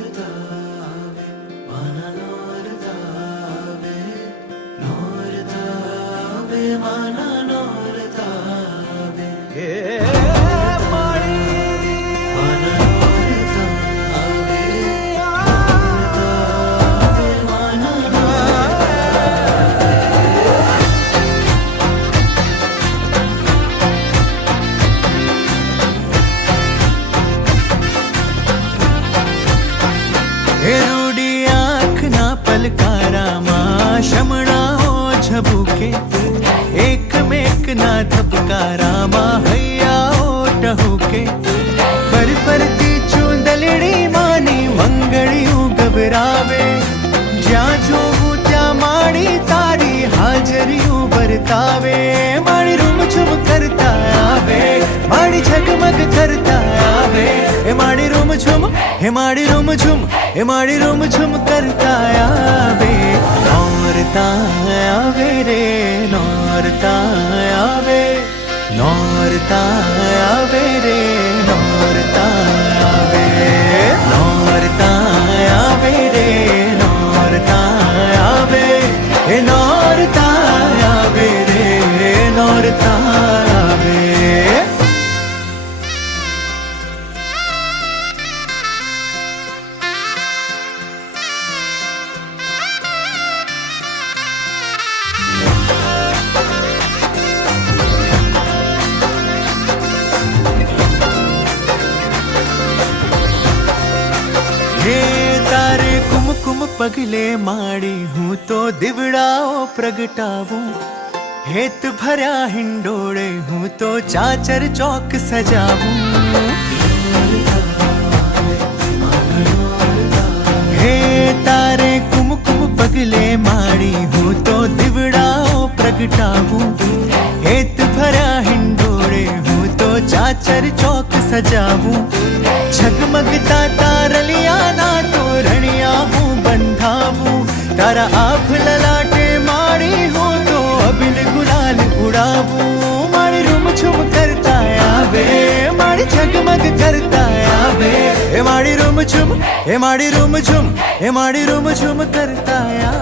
cantar. ના ધબકારામાં હૈયાઓ ટહુકે ફર ફરતી ચૂંદલડી માની મંગળિયું ગભરાવે જ્યાં જોવું ત્યાં માણી તારી હાજરીયું વર્તાવે માણી રૂમઝુમ કરતા આવે માણી ઝગમગ કરતા આવે એ માણી રૂમઝુમ હે માણી રૂમઝુમ હે માણી રૂમઝુમ કરતા આવે वेरे नोर्ता કુમકુમ પગલે માડી હું તો દીવડાઓ પ્રગટાવું હેત ભર્યા હિંડોળે હું તો ચાચર ચોક સજાવું હે તારે કુમકુમ પગલે માડી હું તો દીવડાઓ પ્રગટાવું હેત ભર્યા હિંડોળે હું તો ચાચર ચોક સજાવું તારા આભ લલાટે માડી હું તો અબિલ ગુલાલ ઉડાવું મારી રૂમછુમ કરતા આવે મારી ઝગમગ કરતા આવે એ મારી રૂમછુમ એ મારી રૂમછુમ એ મારી રૂમછુમ કરતા આવે